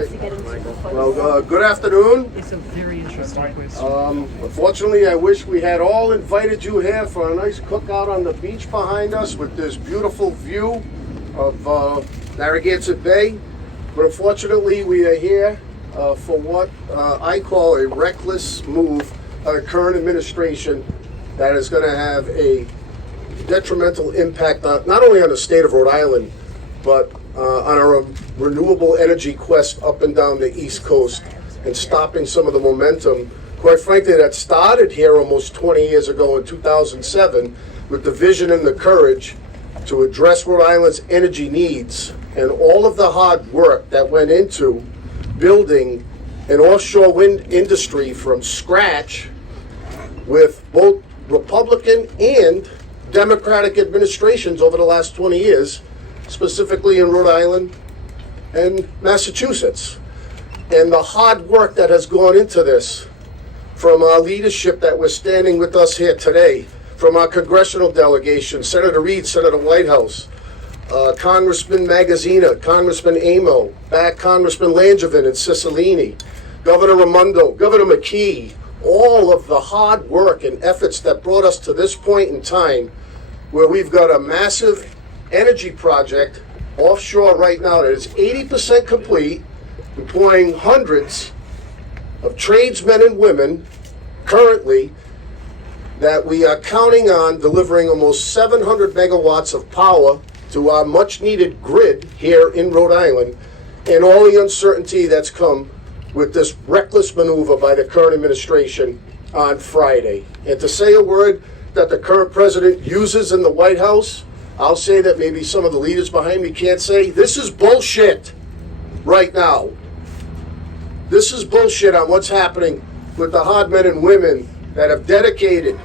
right. to get into the quiz. Well, good afternoon. It's a very interesting quiz. Unfortunately, I wish we had all invited you here for a nice cookout on the beach behind us with this beautiful view of Narragansett Bay. But unfortunately, we are here for what I call a reckless move by the current administration that is going to have a detrimental impact not only on the state of Rhode Island, but on our renewable energy quest up and down the East Coast, and stopping some of the momentum, quite frankly, that started here almost 20 years ago in 2007 with the vision and the courage to address Rhode Island's energy needs and all of the hard work that went into building an offshore wind industry from scratch with both Republican and Democratic administrations over the last 20 years, specifically in Rhode Island and Massachusetts. And the hard work that has gone into this from our leadership that was standing with us here today, from our congressional delegation, Senator Reid, Senator Whitehouse, Congressman Magaziner, Congressman Amo, back Congressman Langevin and Cicilline, Governor Raimondo, Governor McKee, all of the hard work and efforts that brought us to this point in time where we've got a massive energy project offshore right now that is 80% complete, employing hundreds of tradesmen and women currently, that we are counting on delivering almost 700 megawatts of power to our much needed grid here in Rhode Island, and all the uncertainty that's come with this reckless maneuver by the current administration on Friday. And to say a word that the current president uses in the White House, I'll say that maybe some of the leaders behind me can't say, this is bullshit right now. This is bullshit on what's happening with the hard men and women that have dedicated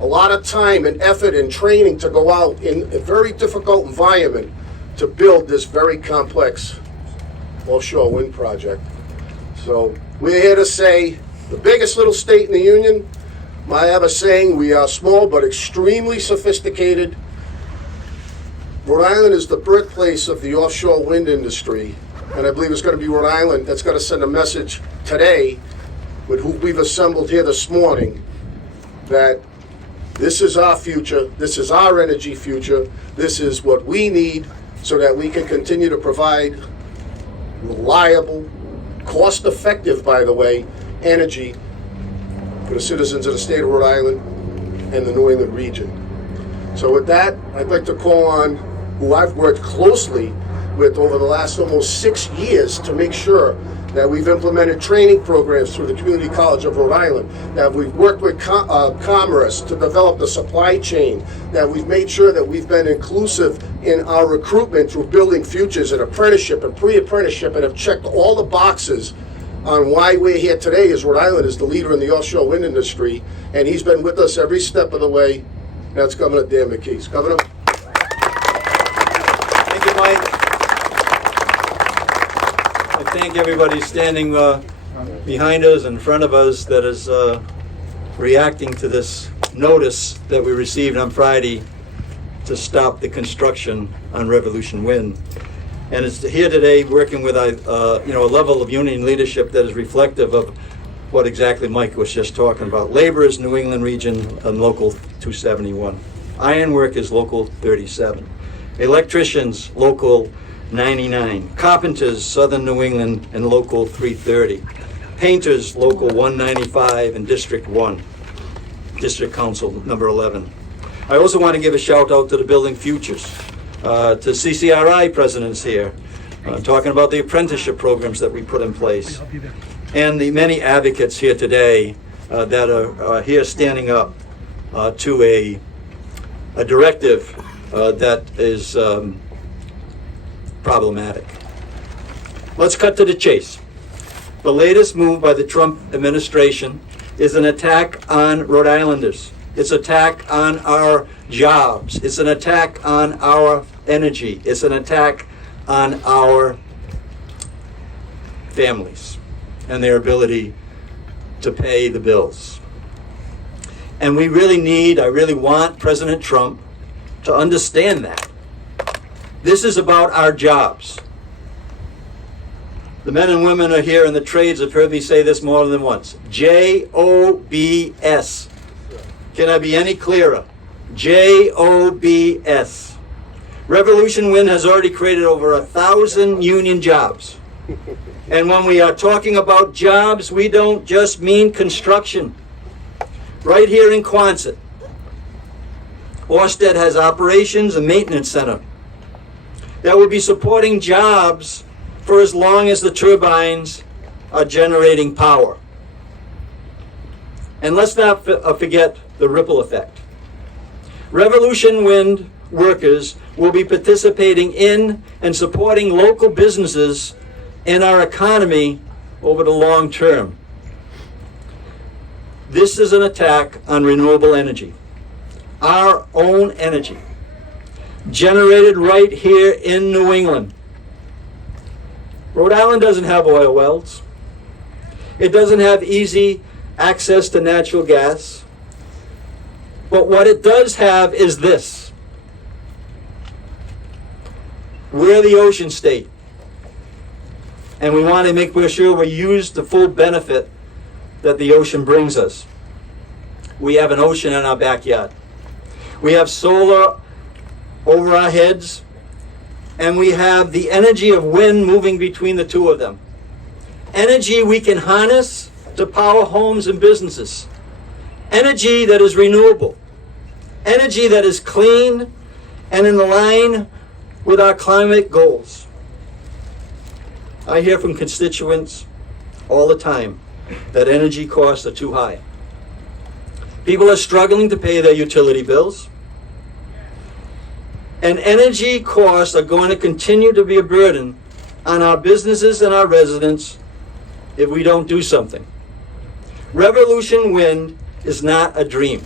a lot of time and effort and training to go out in a very difficult environment to build this very complex offshore wind project. So we're here to say, the biggest little state in the union, I have a saying, we are small but extremely sophisticated. Rhode Island is the birthplace of the offshore wind industry, and I believe it's going to be Rhode Island that's going to send a message today with who we've assembled here this morning, that this is our future, this is our energy future, this is what we need so that we can continue to provide reliable, cost-effective, by the way, energy for the citizens of the state of Rhode Island and the New England region. So with that, I'd like to call on who I've worked closely with over the last almost 6 years to make sure that we've implemented training programs through the Community College of Rhode Island, that we've worked with Commerce to develop the supply chain, that we've made sure that we've been inclusive in our recruitment through building futures and apprenticeship and pre-apprenticeship, and have checked all the boxes on why we're here today as Rhode Island is the leader in the offshore wind industry. And he's been with us every step of the way. That's Governor Dan McKee. Governor. Thank you, Mike. I thank everybody standing behind us, in front of us, that is reacting to this notice that we received on Friday to stop the construction on Revolution Wind. And it's here today working with a level of union leadership that is reflective of what exactly Mike was just talking about. Laborers, New England region, and Local 271. Ironwork is Local 37. Electricians, Local 99. Carpenters, Southern New England, and Local 330. Painters, Local 195 and District 1. District Council number 11. I also want to give a shout out to the Building Futures, to CCRI presidents here, talking about the apprenticeship programs that we put in place, and the many advocates here today that are here standing up to a directive that is problematic. Let's cut to the chase. The latest move by the Trump administration is an attack on Rhode Islanders. It's an attack on our jobs. It's an attack on our energy. It's an attack on our families and their ability to pay the bills. And I really want President Trump to understand that. This is about our jobs. The men and women are here in the trades have heard me say this more than once. J-O-B-S. Can I be any clearer? J-O-B-S. Revolution Wind has already created over 1,000 union jobs. And when we are talking about jobs, we don't just mean construction. Right here in Quonset, Orsted has operations and maintenance center that will be supporting jobs for as long as the turbines are generating power. And let's not forget the ripple effect. Revolution Wind workers will be participating in and supporting local businesses in our economy over the long term. This is an attack on renewable energy, our own energy, generated right here in New England. Rhode Island doesn't have oil wells. It doesn't have easy access to natural gas. But what it does have is this. We're the ocean state. And we want to make sure we use the full benefit that the ocean brings us. We have an ocean in our backyard. We have solar over our heads, and we have the energy of wind moving between the two of them. Energy we can harness to power homes and businesses. Energy that is renewable. Energy that is clean and in line with our climate goals. I hear from constituents all the time that energy costs are too high. People are struggling to pay their utility bills. And energy costs are going to continue to be a burden on our businesses and our residents if we don't do something. Revolution Wind is not a dream.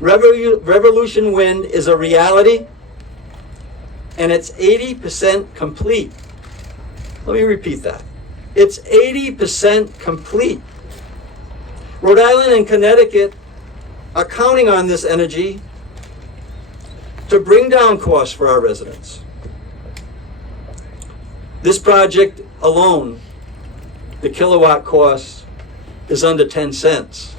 Revolution Wind is a reality, and it's 80% complete. Let me repeat that. It's 80% complete. Rhode Island and Connecticut are counting on this energy to bring down costs for our residents. This project alone, the kilowatt cost is under 10 cents.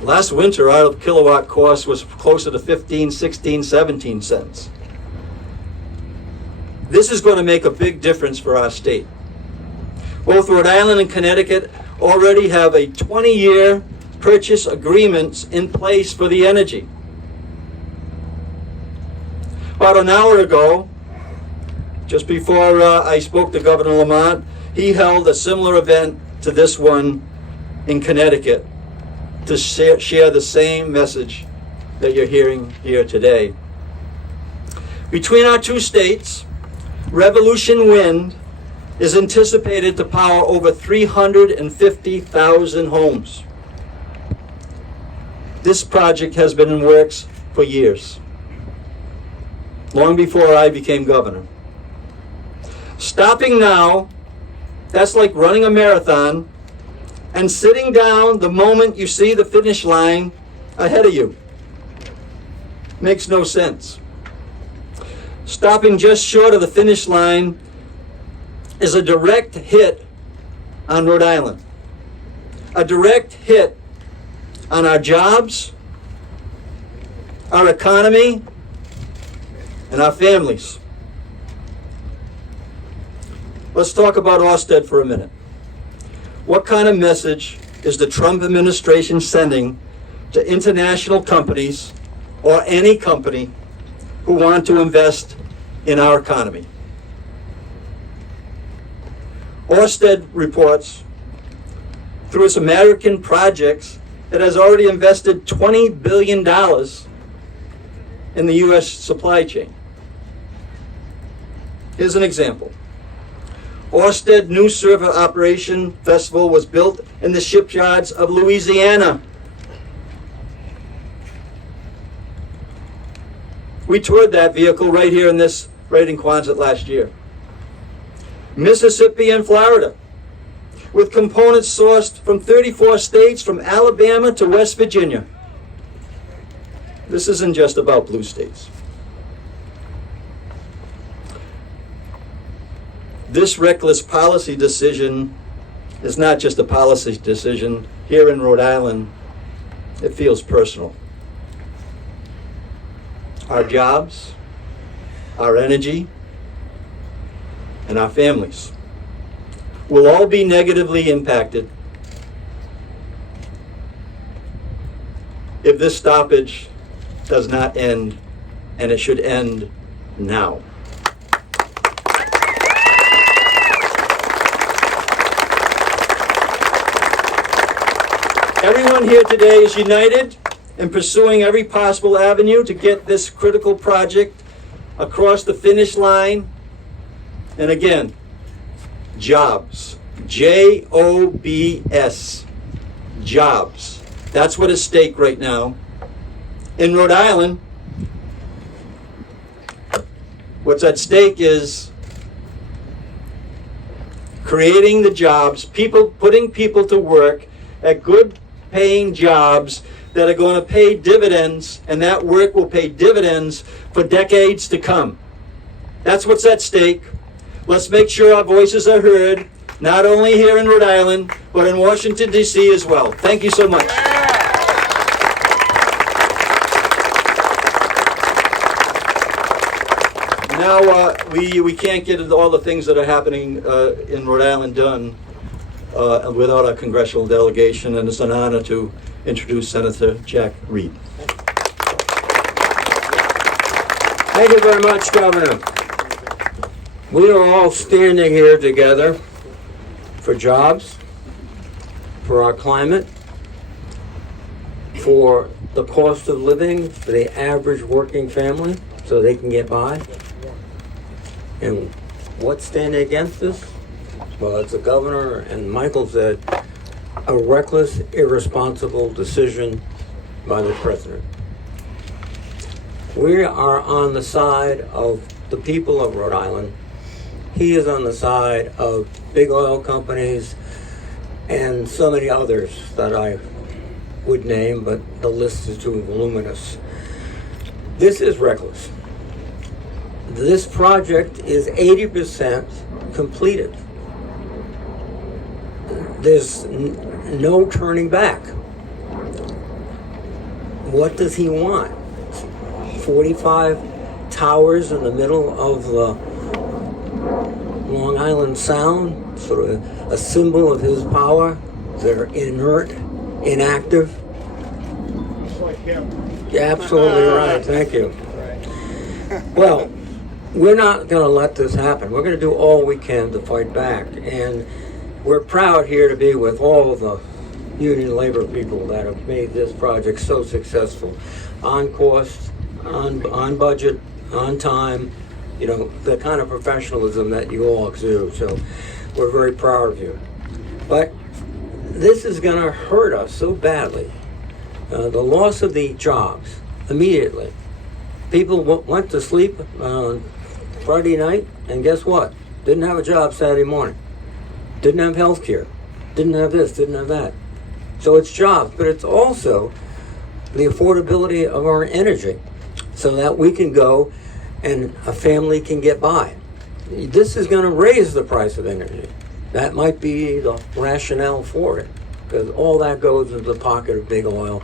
Last winter, our kilowatt cost was closer to 15, 16, 17 cents. This is going to make a big difference for our state. Both Rhode Island and Connecticut already have a 20-year purchase agreements in place for the energy. About an hour ago, just before I spoke to Governor Lamont, he held a similar event to this one in Connecticut to share the same message that you're hearing here today. Between our two states, Revolution Wind is anticipated to power over 350,000 homes. This project has been in works for years, long before I became governor. Stopping now, that's like running a marathon and sitting down the moment you see the finish line ahead of you. Makes no sense. Stopping just short of the finish line is a direct hit on Rhode Island. A direct hit on our jobs, our economy, and our families. Let's talk about Orsted for a minute. What kind of message is the Trump administration sending to international companies or any company who want to invest in our economy? Orsted reports through its American projects that has already invested $20 billion in the U.S. supply chain. Here's an example. Orsted new server operation vessel was built in the shipyards of Louisiana. We toured that vehicle right here in Quonset last year. Mississippi and Florida, with components sourced from 34 states, from Alabama to West Virginia. This isn't just about blue states. this reckless policy decision is not just a policy decision. Here in Rhode Island, it feels personal. Our jobs, our energy, and our families will all be negatively impacted if this stoppage does not end, and it should end now. Everyone here today is united in pursuing every possible avenue to get this critical project across the finish line. And again, jobs, J-O-B-S, jobs. That's what is at stake right now. In Rhode Island, what's at stake is creating the jobs, putting people to work at good paying jobs that are going to pay dividends, and that work will pay dividends for decades to come. That's what's at stake. Let's make sure our voices are heard, not only here in Rhode Island, but in Washington, D.C. as well. Thank you so much. Now, we can't get into all the things that are happening in Rhode Island done without our congressional delegation, and it's an honor to introduce Senator Jack Reed. Thank you very much, Governor. We are all standing here together for jobs, for our climate, for the cost of living for the average working family so they can get by. And what's standing against us? Well, as the governor and Michael said, a reckless, irresponsible decision by the president. We are on the side of the people of Rhode Island. He is on the side of big oil companies and so many others that I would name, but the list is too voluminous. This is reckless. This project is 80% completed. There's no turning back. What does he want? 45 towers in the middle of the Long Island Sound, sort of a symbol of his power. They're inert, inactive. Just like him. You're absolutely right, thank you. Well, we're not going to let this happen. We're going to do all we can to fight back. And we're proud here to be with all of the union labor people that have made this project so successful. On cost, on budget, on time, you know, the kind of professionalism that you all exude. So we're very proud of you. But this is going to hurt us so badly. The loss of the jobs immediately. People went to sleep on Friday night, and guess what? Didn't have a job Saturday morning. Didn't have health care. Didn't have this, didn't have that. So it's jobs, but it's also the affordability of our energy so that we can go and a family can get by. This is going to raise the price of energy. That might be the rationale for it, because all that goes into the pocket of big oil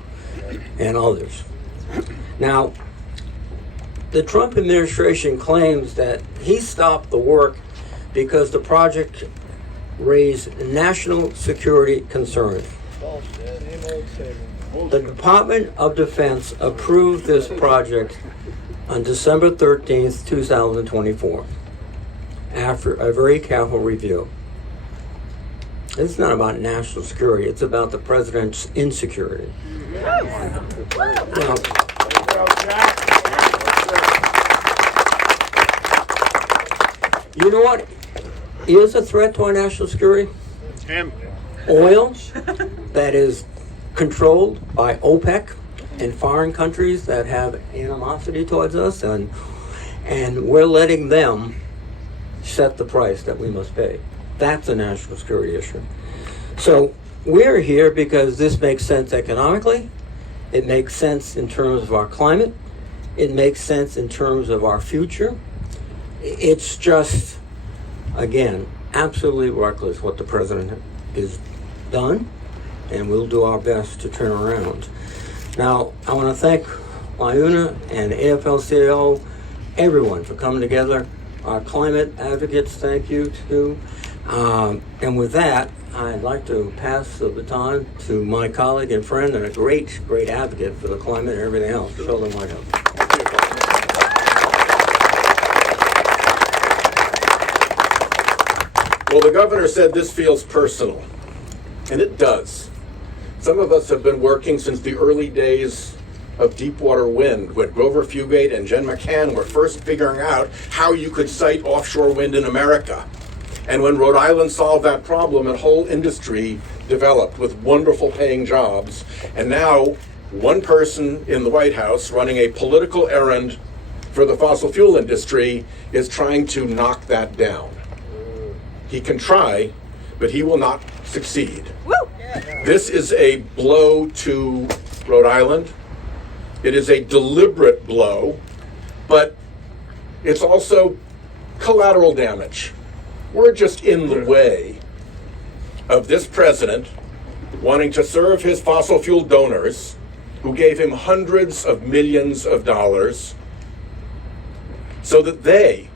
and others. Now, the Trump administration claims that he stopped the work because the project raised national security concerns. The Department of Defense approved this project on December 13th, 2024, after a very careful review. It's not about national security, it's about the president's insecurity. Now, you know what is a threat to our national security? Him. Oil that is controlled by OPEC and foreign countries that have animosity towards us, and we're letting them set the price that we must pay. That's a national security issue. So we're here because this makes sense economically, it makes sense in terms of our climate, it makes sense in terms of our future. It's just again, absolutely reckless what the president has done, and we'll do our best to turn around. Now, I want to thank Iuna and AFL-CIO, everyone for coming together. Our climate advocates, thank you too. And with that, I'd like to pass the baton to my colleague and friend and a great, great advocate for the climate and everything else, Sheldon Whitehouse. Well, the governor said this feels personal, and it does. Some of us have been working since the early days of Deepwater Wind, when Grover Fugate and Jen McCann were first figuring out how you could site offshore wind in America. And when Rhode Island solved that problem, a whole industry developed with wonderful paying jobs. And now, one person in the White House running a political errand for the fossil fuel industry is trying to knock that down. He can try, but he will not succeed. This is a blow to Rhode Island. It is a deliberate blow, but it's also collateral damage. We're just in the way of this president wanting to serve his fossil fuel donors, who gave him hundreds of millions of dollars, so that they,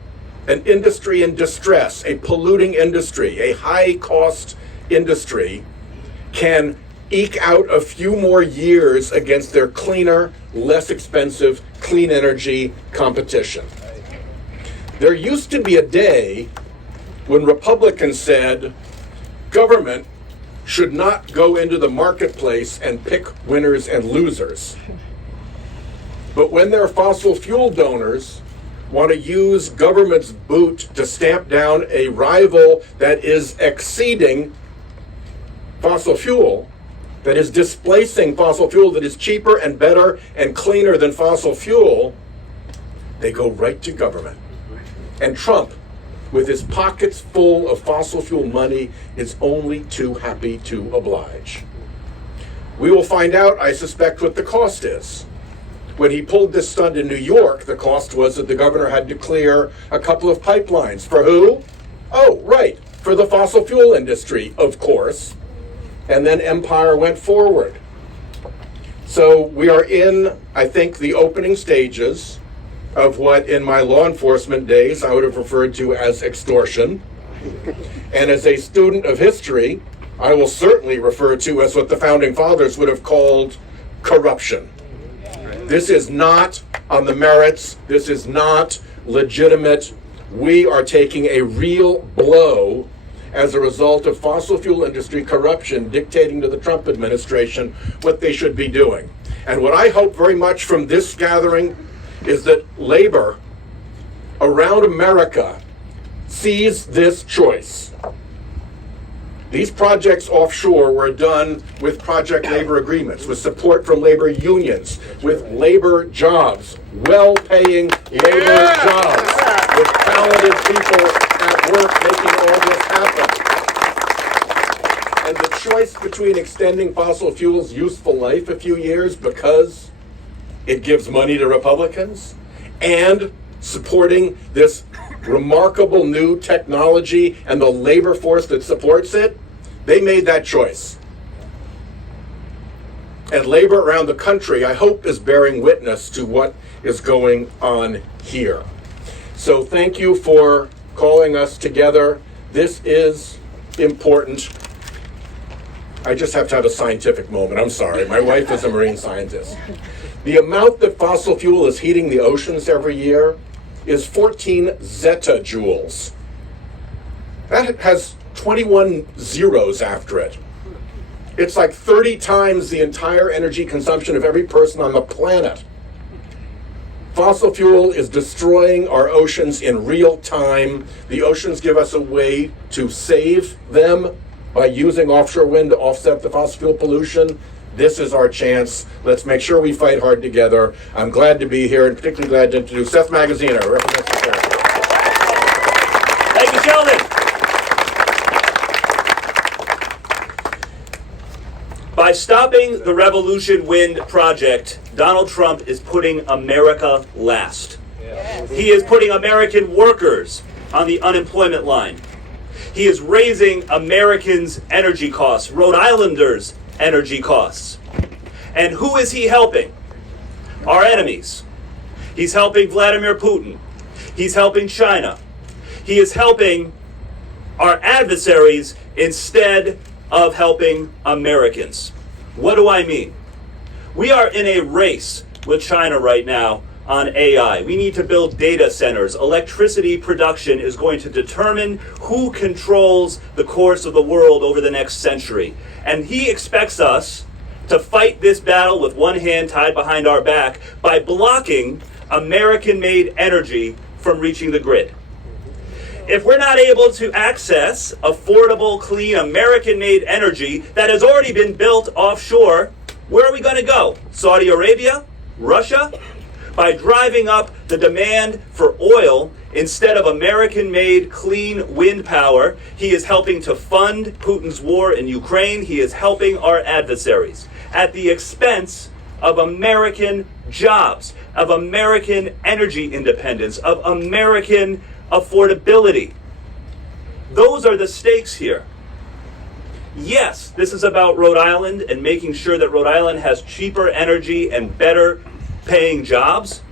an industry in distress, a polluting industry, a high-cost industry, can eke out a few more years against their cleaner, less expensive, clean energy competition. There used to be a day when Republicans said government should not go into the marketplace and pick winners and losers. But when their fossil fuel donors want to use government's boot to stamp down a rival that is exceeding fossil fuel, that is displacing fossil fuel, that is cheaper and better and cleaner than fossil fuel, they go right to government. And Trump, with his pockets full of fossil fuel money, is only too happy to oblige. We will find out, I suspect, what the cost is. When he pulled this stunt in New York, the cost was that the governor had to clear a couple of pipelines. For who? Oh, right, for the fossil fuel industry, of course. And then empire went forward. So we are in, I think, the opening stages of what in my law enforcement days I would have referred to as extortion. And as a student of history, I will certainly refer to as what the founding fathers would have called corruption. This is not on the merits. This is not legitimate. We are taking a real blow as a result of fossil fuel industry corruption dictating to the Trump administration what they should be doing. And what I hope very much from this gathering is that labor around America sees this choice. These projects offshore were done with project labor agreements, with support from labor unions, with labor jobs, well-paying labor jobs, with talented people at work making all this happen. And the choice between extending fossil fuels' useful life a few years because it gives money to Republicans, and supporting this remarkable new technology and the labor force that supports it, they made that choice. And labor around the country, I hope, is bearing witness to what is going on here. So thank you for calling us together. This is important. I just have to have a scientific moment. I'm sorry. My wife is a marine scientist. The amount that fossil fuel is heating the oceans every year is 14 zettajoules. That has 21 zeros after it. It's like 30 times the entire energy consumption of every person on the planet. Fossil fuel is destroying our oceans in real time. The oceans give us a way to save them by using offshore wind to offset the fossil fuel pollution. This is our chance. Let's make sure we fight hard together. I'm glad to be here, and particularly glad to introduce Seth Magaziner, who represents the territory. Thank you, Sheldon. By stopping the Revolution Wind project, Donald Trump is putting America last. He is putting American workers on the unemployment line. He is raising Americans' energy costs, Rhode Islanders' energy costs. And who is he helping? Our enemies. He's helping Vladimir Putin. He's helping China. He is helping our adversaries instead of helping Americans. What do I mean? We are in a race with China right now on AI. We need to build data centers. Electricity production is going to determine who controls the course of the world over the next century. And he expects us to fight this battle with one hand tied behind our back by blocking American-made energy from reaching the grid. If we're not able to access affordable, clean, American-made energy that has already been built offshore, where are we going to go? Saudi Arabia? Russia? By driving up the demand for oil instead of American-made clean wind power, he is helping to fund Putin's war in Ukraine. He is helping our adversaries at the expense of American jobs, of American energy independence, of American affordability. Those are the stakes here. Yes, this is about Rhode Island and making sure that Rhode Island has cheaper energy and better paying jobs,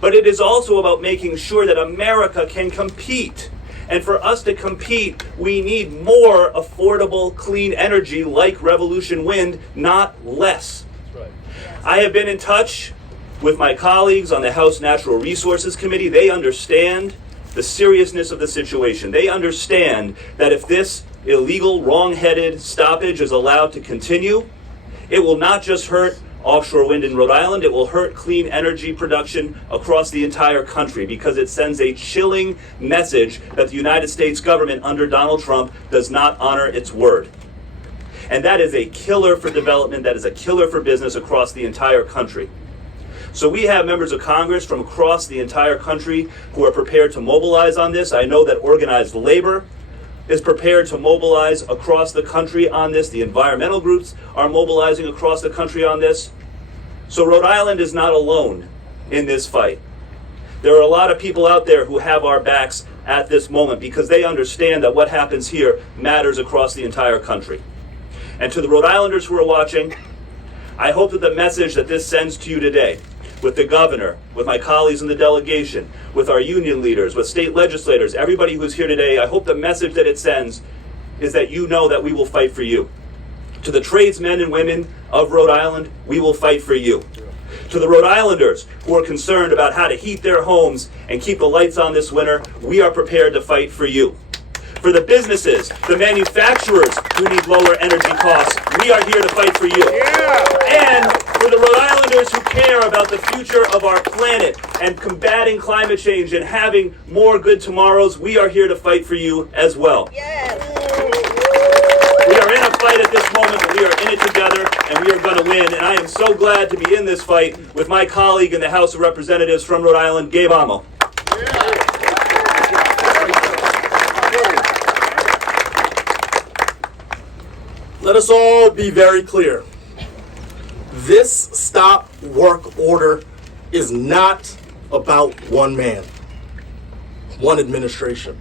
but it is also about making sure that America can compete. And for us to compete, we need more affordable, clean energy like Revolution Wind, not less. I have been in touch with my colleagues on the House Natural Resources Committee. They understand the seriousness of the situation. They understand that if this illegal, wrong-headed stoppage is allowed to continue, it will not just hurt offshore wind in Rhode Island, it will hurt clean energy production across the entire country because it sends a chilling message that the United States government under Donald Trump does not honor its word. And that is a killer for development, that is a killer for business across the entire country. So we have members of Congress from across the entire country who are prepared to mobilize on this. I know that organized labor is prepared to mobilize across the country on this. The environmental groups are mobilizing across the country on this. So Rhode Island is not alone in this fight. There are a lot of people out there who have our backs at this moment because they understand that what happens here matters across the entire country. And to the Rhode Islanders who are watching, I hope that the message that this sends to you today, with the governor, with my colleagues in the delegation, with our union leaders, with state legislators, everybody who's here today, I hope the message that it sends is that you know that we will fight for you. To the tradesmen and women of Rhode Island, we will fight for you. To the Rhode Islanders who are concerned about how to heat their homes and keep the lights on this winter, we are prepared to fight for you. For the businesses, the manufacturers who need lower energy costs, we are here to fight for you. And for the Rhode Islanders who care about the future of our planet and combating climate change and having more good tomorrows, we are here to fight for you as well. We are in a fight at this moment, but we are in it together, and we are going to win. And I am so glad to be in this fight with my colleague in the House of Representatives from Rhode Island, Gabe Amo. Let us all be very clear. This stop work order is not about one man, one administration.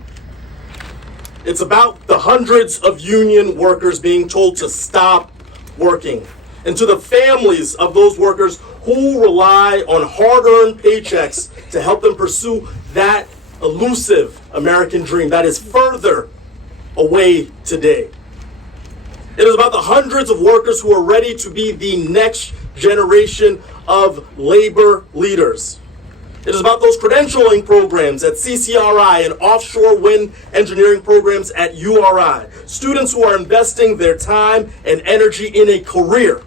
It's about the hundreds of union workers being told to stop working, and to the families of those workers who rely on hard-earned paychecks to help them pursue that elusive American dream that is further away today. It is about the hundreds of workers who are ready to be the next generation of labor leaders. It is about those credentialing programs at CCRI and offshore wind engineering programs at URI. Students who are investing their time and energy in a career.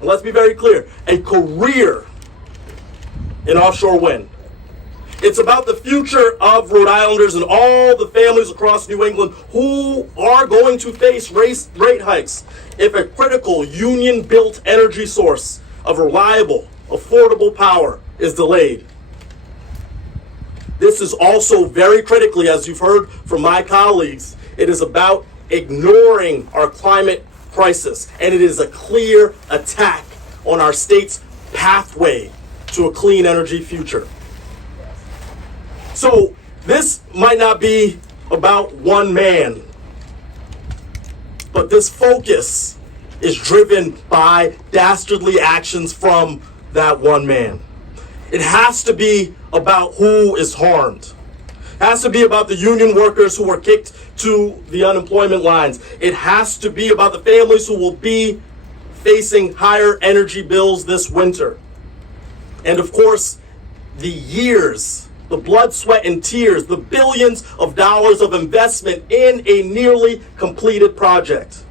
And let's be very clear, a career in offshore wind. It's about the future of Rhode Islanders and all the families across New England who are going to face rate hikes if a critical union-built energy source of reliable, affordable power is delayed. This is also very critically, as you've heard from my colleagues, it is about ignoring our climate crisis, and it is a clear attack on our state's pathway to a clean energy future. So this might not be about one man, But this focus is driven by dastardly actions from that one man. It has to be about who is harmed. It has to be about the union workers who were kicked to the unemployment lines. It has to be about the families who will be facing higher energy bills this winter. And of course, the years, the blood, sweat, and tears, the billions of dollars of investment in a nearly completed project.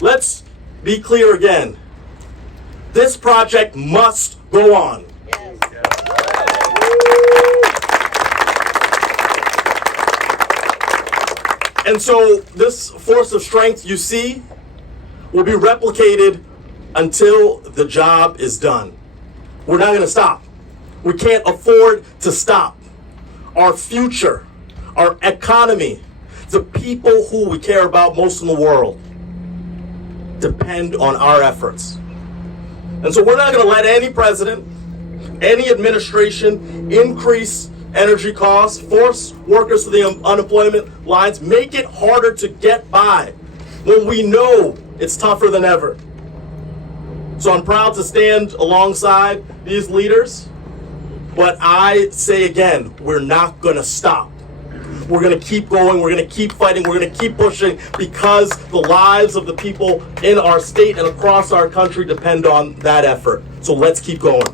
Let's be clear again. This project must go on. And so this force of strength you see will be replicated until the job is done. We're not going to stop. We can't afford to stop. Our future, our economy, the people who we care about most in the world depend on our efforts. And so we're not going to let any president, any administration increase energy costs, force workers to the unemployment lines, make it harder to get by when we know it's tougher than ever. So I'm proud to stand alongside these leaders, but I say again, we're not going to stop. We're going to keep going, we're going to keep fighting, we're going to keep pushing because the lives of the people in our state and across our country depend on that effort. So let's keep going.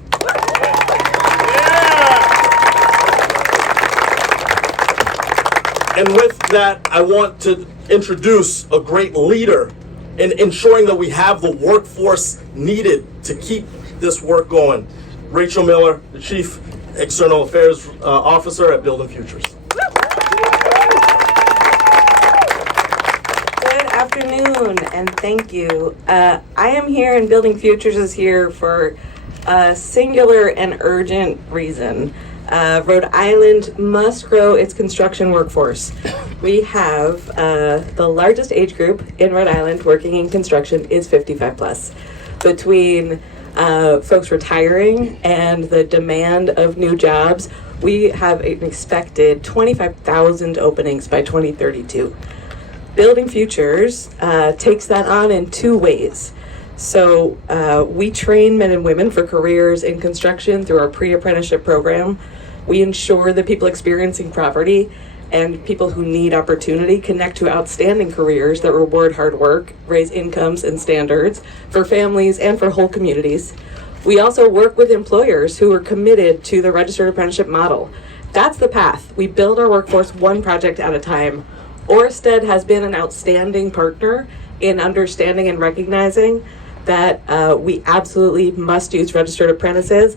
And with that, I want to introduce a great leader in ensuring that we have the workforce needed to keep this work going. Rachel Miller, the Chief External Affairs Officer at Building Futures. Good afternoon, and thank you. I am here, and Building Futures is here for a singular and urgent reason. Rhode Island must grow its construction workforce. We have the largest age group in Rhode Island working in construction is 55 plus. Between folks retiring and the demand of new jobs, we have an expected 25,000 openings by 2032. Building Futures takes that on in two ways. So we train men and women for careers in construction through our pre-apprenticeship program. We ensure that people experiencing poverty and people who need opportunity connect to outstanding careers that reward hard work, raise incomes and standards for families and for whole communities. We also work with employers who are committed to the registered apprenticeship model. That's the path. We build our workforce one project at a time. Orsted has been an outstanding partner in understanding and recognizing that we absolutely must use registered apprentices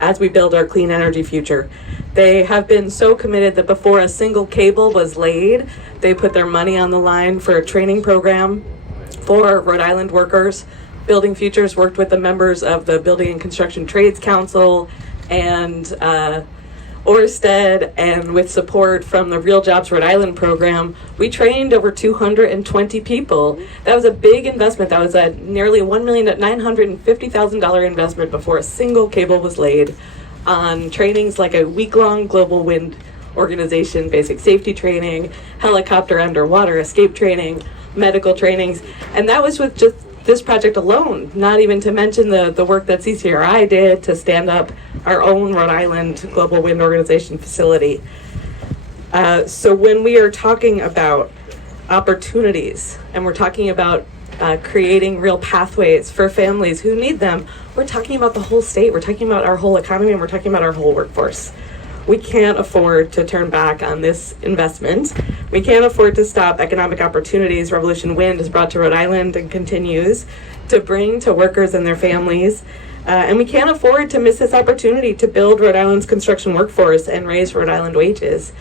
as we build our clean energy future. They have been so committed that before a single cable was laid, they put their money on the line for a training program for Rhode Island workers. Building Futures worked with the members of the Building and Construction Trades Council and Orsted, and with support from the Real Jobs Rhode Island program, we trained over 220 people. That was a big investment. That was a nearly $1,950,000 investment before a single cable was laid on trainings like a week-long global wind organization, basic safety training, helicopter underwater escape training, medical trainings, and that was with just this project alone, not even to mention the work that CCRI did to stand up our own Rhode Island Global Wind Organization facility. So when we are talking about opportunities and we're talking about creating real pathways for families who need them, we're talking about the whole state, we're talking about our whole economy, and we're talking about our whole workforce. We can't afford to turn back on this investment. We can't afford to stop economic opportunities Revolution Wind has brought to Rhode Island and continues to bring to workers and their families. And we can't afford to miss this opportunity to build Rhode Island's construction workforce and raise Rhode Island wages.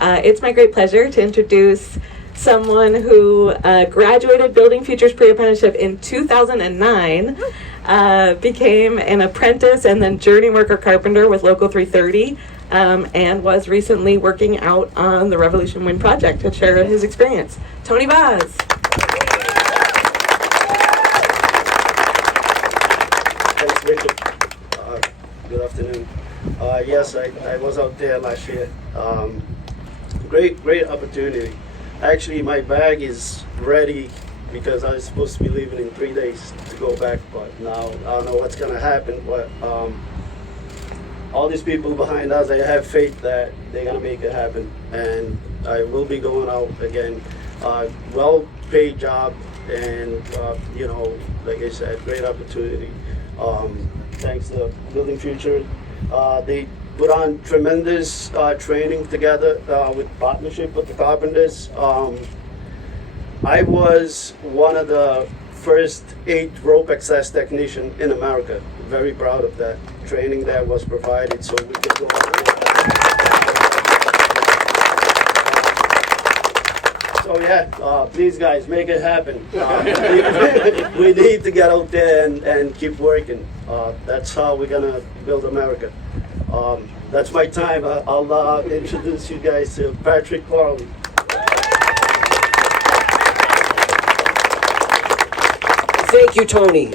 It's my great pleasure to introduce someone who graduated Building Futures pre-apprenticeship in 2009, became an apprentice and then journey worker carpenter with Local 330, and was recently working out on the Revolution Wind project to share his experience. Tony Vaz. Thanks, Ricky. Good afternoon. Yes, I was out there last year. Great opportunity. Actually, my bag is ready because I was supposed to be leaving in 3 days to go back, but now I don't know what's gonna happen. But all these people behind us, I have faith that they're gonna make it happen, and I will be going out again. Well-paid job, and you know, like I said, great opportunity. Thanks to Building Future, they put on tremendous training together with partnership with the carpenters. I was one of the first 8 rope access technician in America. Very proud of that training that was provided, so we could go out there. So yeah, please guys, make it happen. We need to get out there and keep working. That's how we're gonna build America. That's my time. I'll introduce you guys to Patrick Farley. Thank you, Tony,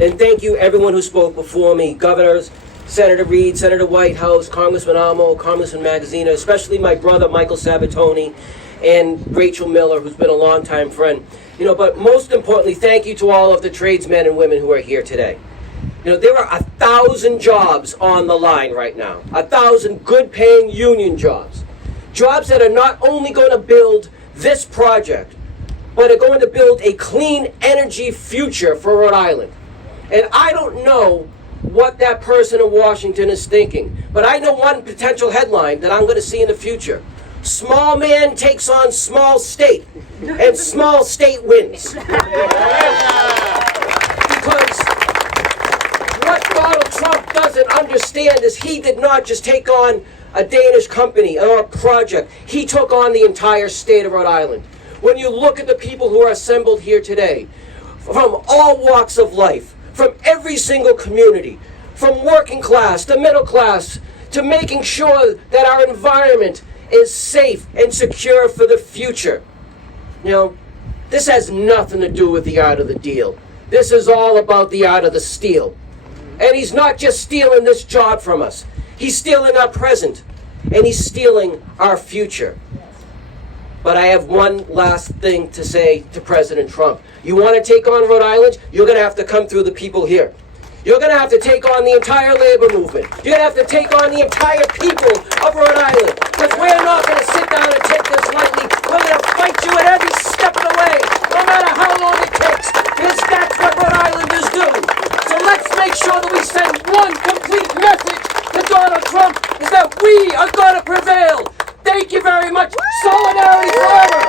and thank you everyone who spoke before me, governors, Senator Reid, Senator Whitehouse, Congressman Amo, Congressman Magaziner, especially my brother Michael Sabatoni, and Rachel Miller, who's been a longtime friend. You know, but most importantly, thank you to all of the tradesmen and women who are here today. You know, there are 1,000 jobs on the line right now, 1,000 good-paying union jobs, jobs that are not only going to build this project, but are going to build a clean energy future for Rhode Island. And I don't know what that person in Washington is thinking, but I know one potential headline that I'm going to see in the future. Small man takes on small state, and small state wins. Because what Donald Trump doesn't understand is he did not just take on a Danish company or a project, he took on the entire state of Rhode Island. When you look at the people who are assembled here today, from all walks of life, from every single community, from working class to middle class, to making sure that our environment is safe and secure for the future. You know, this has nothing to do with the art of the deal. This is all about the art of the steal. And he's not just stealing this job from us. He's stealing our present, and he's stealing our future. But I have one last thing to say to President Trump. You want to take on Rhode Island? You're going to have to come through the people here. You're going to have to take on the entire labor movement. You're going to have to take on the entire people of Rhode Island. Because we're not going to sit down and take this lightly. We're going to fight you at every step of the way, no matter how long it takes. Because that's what Rhode Islanders do. So let's make sure that we send one complete message to Donald Trump, is that we are going to prevail. Thank you very much. Solidarity forever.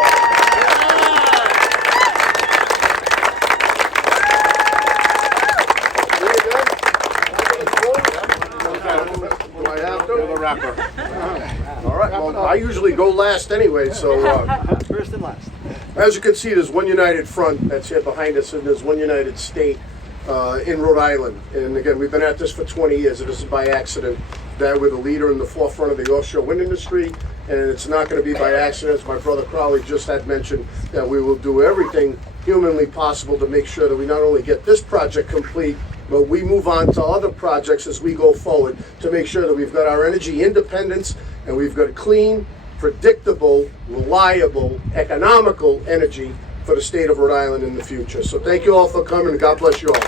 Do I have to? You're the rapper. All right. Well, I usually go last anyway, so. First and last. As you can see, there's one united front that's here behind us, and there's one united state in Rhode Island. And again, we've been at this for 20 years, and this is by accident that we're the leader in the forefront of the offshore wind industry. And it's not going to be by accident. As my brother Crowley just had mentioned, that we will do everything humanly possible to make sure that we not only get this project complete, but we move on to other projects as we go forward to make sure that we've got our energy independence and we've got clean, predictable, reliable, economical energy for the state of Rhode Island in the future. So thank you all for coming, and God bless you all.